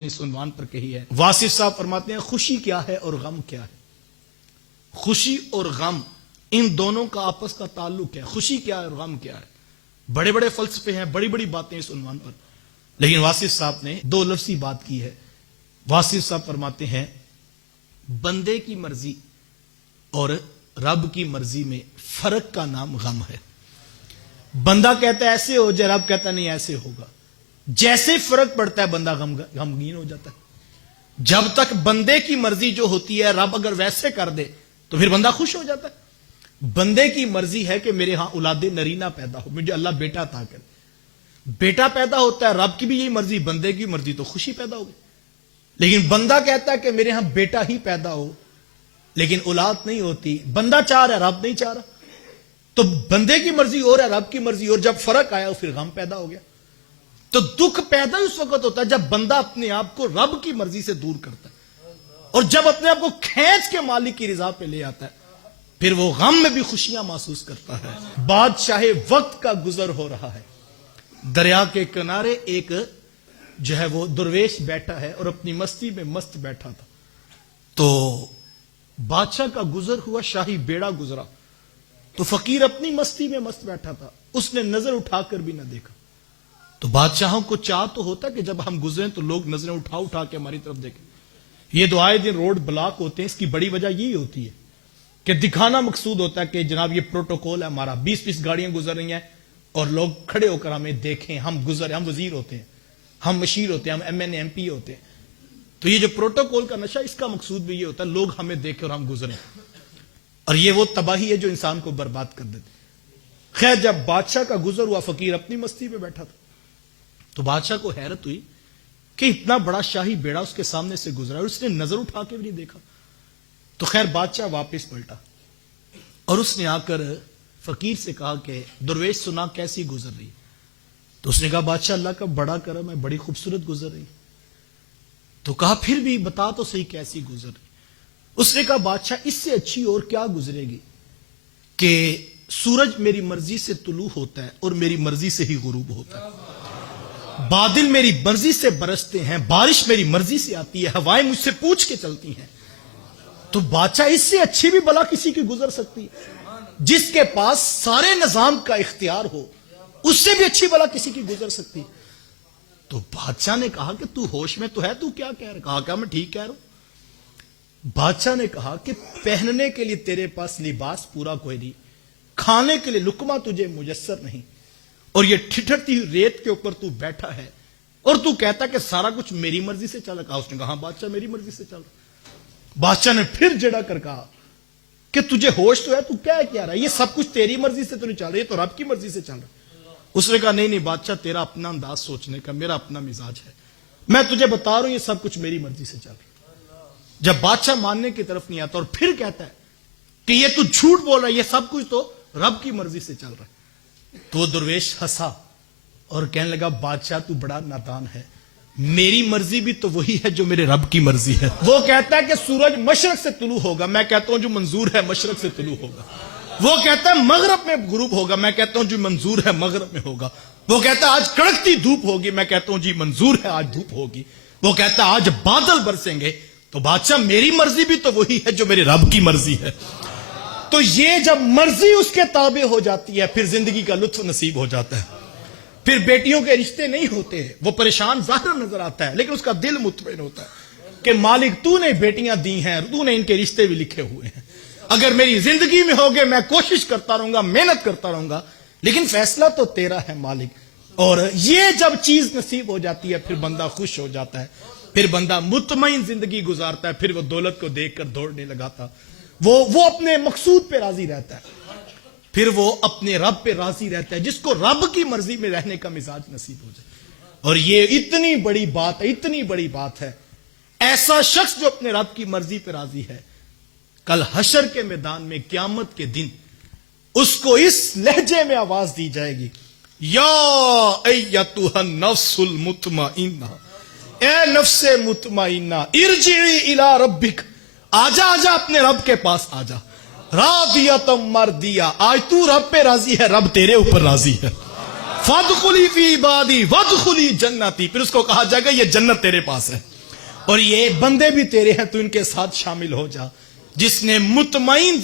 اس عنوان پر کہی ہے۔ واصف صاحب فرماتے ہیں خوشی کیا ہے اور غم کیا ہے؟ خوشی اور غم ان دونوں کا آپس کا تعلق ہے۔ خوشی کیا ہے اور غم کیا ہے؟ بڑے بڑے فلسفے ہیں، بڑی بڑی باتیں اس عنوان پر، لیکن واصف صاحب نے دو لفظی بات کی ہے۔ واصف صاحب فرماتے ہیں بندے کی مرضی اور رب کی مرضی میں فرق کا نام غم ہے۔ بندہ کہتا ہے ایسے ہو جائے، رب کہتا نہیں ایسے ہوگا۔ جیسے فرق پڑتا ہے بندہ غمگین ہو جاتا ہے۔ جب تک بندے کی مرضی جو ہوتی ہے رب اگر ویسے کر دے تو پھر بندہ خوش ہو جاتا ہے۔ بندے کی مرضی ہے کہ میرے ہاں اولاد نرینہ پیدا ہو، مجھے اللہ بیٹا عطا کرے۔ بیٹا پیدا ہوتا ہے، رب کی بھی یہی مرضی، بندے کی مرضی تو خوشی پیدا ہوگی۔ لیکن بندہ کہتا ہے کہ میرے ہاں بیٹا ہی پیدا ہو، لیکن اولاد نہیں ہوتی۔ بندہ چاہ رہا ہے، رب نہیں چاہ رہا، تو بندے کی مرضی اور ہے، رب کی مرضی اور۔ جب فرق آیا پھر غم پیدا ہو گیا۔ تو دکھ پیدا اس وقت ہوتا ہے جب بندہ اپنے آپ کو رب کی مرضی سے دور کرتا ہے، اور جب اپنے آپ کو کھینچ کے مالک کی رضا پہ لے آتا ہے پھر وہ غم میں بھی خوشیاں محسوس کرتا ہے۔ بادشاہ وقت کا گزر ہو رہا ہے، دریا کے کنارے ایک جو ہے وہ درویش بیٹھا ہے اور اپنی مستی میں مست بیٹھا تھا۔ تو بادشاہ کا گزر ہوا، شاہی بیڑا گزرا، تو فقیر اپنی مستی میں مست بیٹھا تھا، اس نے نظر اٹھا کر بھی نہ دیکھا۔ تو بادشاہوں کو چاہ تو ہوتا کہ جب ہم گزریں تو لوگ نظریں اٹھا اٹھا کے ہماری طرف دیکھیں۔ یہ تو آئے دن روڈ بلاک ہوتے ہیں، اس کی بڑی وجہ یہی ہوتی ہے کہ دکھانا مقصود ہوتا ہے کہ جناب یہ پروٹوکول ہے ہمارا، 20 گاڑیاں گزر رہی ہیں اور لوگ کھڑے ہو کر ہمیں دیکھیں، ہم گزرے، ہم وزیر ہوتے ہیں، ہم مشیر ہوتے ہیں، ہم M N A M P ہوتے ہیں۔ تو یہ جو پروٹوکول کا نشہ، اس کا مقصود بھی یہ ہوتا ہے لوگ ہمیں دیکھیں اور ہم گزریں، اور یہ وہ تباہی ہے جو انسان کو برباد کر دیتی۔ خیر جب بادشاہ کا گزر ہوا، فقیر اپنی مستی پہ بیٹھا تھا، تو بادشاہ کو حیرت ہوئی کہ اتنا بڑا شاہی بیڑا اس کے سامنے سے گزرا اور اس نے نظر اٹھا کے بھی نہیں دیکھا۔ تو خیر بادشاہ واپس پلٹا اور اس نے آ کر فقیر سے کہا کہ درویش سنا کیسی گزر رہی؟ تو اس نے کہا بادشاہ اللہ کا بڑا کرم ہے، بڑی خوبصورت گزر رہی۔ تو کہا پھر بھی بتا تو صحیح کیسی گزر رہی؟ اس نے کہا بادشاہ اس سے اچھی اور کیا گزرے گی کہ سورج میری مرضی سے طلوع ہوتا ہے اور میری مرضی سے ہی غروب ہوتا ہے، بادل میری مرضی سے برستے ہیں، بارش میری مرضی سے آتی ہے، ہوائیں مجھ سے پوچھ کے چلتی ہیں۔ تو بادشاہ اس سے اچھی بھی بلا کسی کی گزر سکتی ہے؟ جس کے پاس سارے نظام کا اختیار ہو اس سے بھی اچھی بلا کسی کی گزر سکتی ہے۔ تو بادشاہ نے کہا کہ تو ہوش میں تو ہے، تو کیا کہہ رہا؟ کہا میں ٹھیک کہہ رہا ہوں۔ بادشاہ نے کہا کہ پہننے کے لیے تیرے پاس لباس پورا کوئی نہیں، کھانے کے لیے لقمہ تجھے میسر نہیں، اور یہ ٹھٹھرتی ہوئی ریت کے اوپر تو بیٹھا ہے اور تو کہتا کہ سارا کچھ میری مرضی سے چل رہا۔ اس نے کہا بادشاہ میری مرضی سے چل رہا۔ بادشاہ نے پھر جڑا کر کہا کہ تجھے ہوش تو ہے، تو کیا رہا ہے؟ یہ سب کچھ تیری مرضی سے تو نہیں چل رہا، یہ تو رب کی مرضی سے چل رہا۔ اس نے کہا نہیں بادشاہ، تیرا اپنا انداز سوچنے کا، میرا اپنا مزاج ہے، میں تجھے بتا رہا ہوں یہ سب کچھ میری مرضی سے چل رہا۔ جب بادشاہ ماننے کی طرف نہیں آتا اور پھر کہتا ہے کہ یہ تو جھوٹ بول رہا ہے، یہ سب کچھ تو رب کی مرضی سے چل رہا ہے، تو وہ درویش ہنسا اور کہنے لگا بادشاہ تو بڑا نادان ہے، میری مرضی بھی تو وہی ہے جو میرے رب کی مرضی ہے۔ وہ کہتا ہے کہ سورج مشرق سے طلوع ہوگا، میں کہتا ہوں جو منظور ہے مشرق سے طلوع ہوگا۔ وہ کہتا ہے مغرب میں غروب ہوگا، میں کہتا ہوں جو منظور ہے مغرب میں ہوگا۔ وہ کہتا ہے آج کڑکتی دھوپ ہوگی، میں کہتا ہوں جی منظور ہے آج دھوپ ہوگی۔ وہ کہتا ہے آج بادل برسیں گے، تو بادشاہ میری مرضی بھی تو وہی ہے جو میرے رب کی مرضی ہے۔ تو یہ جب مرضی اس کے تابع ہو جاتی ہے پھر زندگی کا لطف نصیب ہو جاتا ہے۔ پھر بیٹیوں کے رشتے نہیں ہوتے، وہ پریشان ظاہر نظر آتا ہے لیکن اس کا دل مطمئن ہوتا ہے کہ مالک تو نے بیٹیاں دی ہیں، تو نے ان کے رشتے بھی لکھے ہوئے ہیں، اگر میری زندگی میں ہوگے میں کوشش کرتا رہوں گا، محنت کرتا رہوں گا، لیکن فیصلہ تو تیرا ہے مالک۔ اور یہ جب چیز نصیب ہو جاتی ہے پھر بندہ خوش ہو جاتا ہے، پھر بندہ مطمئن زندگی گزارتا ہے، پھر وہ دولت کو دیکھ کر دوڑنے لگاتا، وہ اپنے مقصود پہ راضی رہتا ہے، پھر وہ اپنے رب پہ راضی رہتا ہے، جس کو رب کی مرضی میں رہنے کا مزاج نصیب ہو جائے۔ اور یہ اتنی بڑی بات ہے، اتنی بڑی بات ہے، ایسا شخص جو اپنے رب کی مرضی پہ راضی ہے، کل حشر کے میدان میں قیامت کے دن اس کو اس لہجے میں آواز دی جائے گی، یا ایتھا النفس المطمئنہ، اے نفس مطمئنہ، ارجعی الی ربک، آجا اپنے رب کے پاس آجا، راضیۃ مرضیہ، آج تو رب پہ راضی ہے، رب تیرے اوپر راضی ہے، فادخلی فی عبادی وادخلی جنتی، پھر اس کو کہا جائے گا یہ جنت تیرے پاس ہے۔ اور یہ بندے بھی تیرے ہیں، تو ان کے ساتھ شامل ہو جا. جس نے مطمئن